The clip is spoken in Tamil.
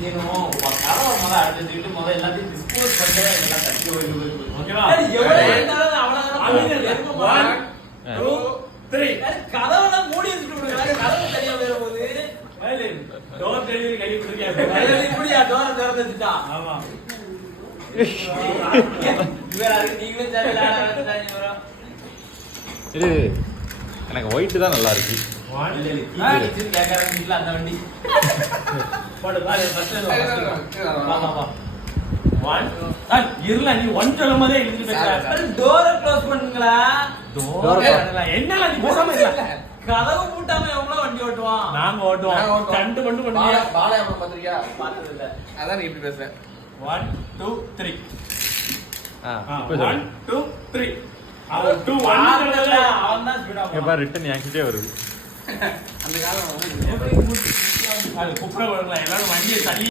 செய்யணும் கதவை முதல்ல அடைச்சிட்டு முதல்ல எல்லாத்தையும் டிஸ்போஸ் பண்ணி எல்லாம் தட்டி போயிருக்கு ஓகேவா கதவெல்லாம் மூடி வச்சுட்டு கதவு சரியா வரும்போது டோர் டெலிவரி கை கொடுத்துருக்கேன் இப்படியா டோரை திறந்து வச்சுட்டா ஆமா இது எனக்கு ஒயிட் தான் நல்லா இருக்கு அந்த வண்டி இருல நீ ஒன் சொல்லும் போதே டோரை க்ளோஸ் பண்ணுங்களா என்ன நீ பேசாம இல்ல கதவு பூட்டாம எவ்வளவு வண்டி ஓட்டுவான் நாங்க ஓட்டுவோம் கண்டு பண்ணு பண்ணுங்க பாலையா பாத்திரியா பார்த்தது இல்ல அதான் நீ இப்படி பேசுற 1 2 3 1 2 3 அவன் 2 1 அவன் தான் ஸ்பீடா இப்ப ரிட்டன் ஆக்சிடென்ட் வருது அந்த காலம் அது குப்புற வரல எல்லாரும் வண்டியை தள்ளி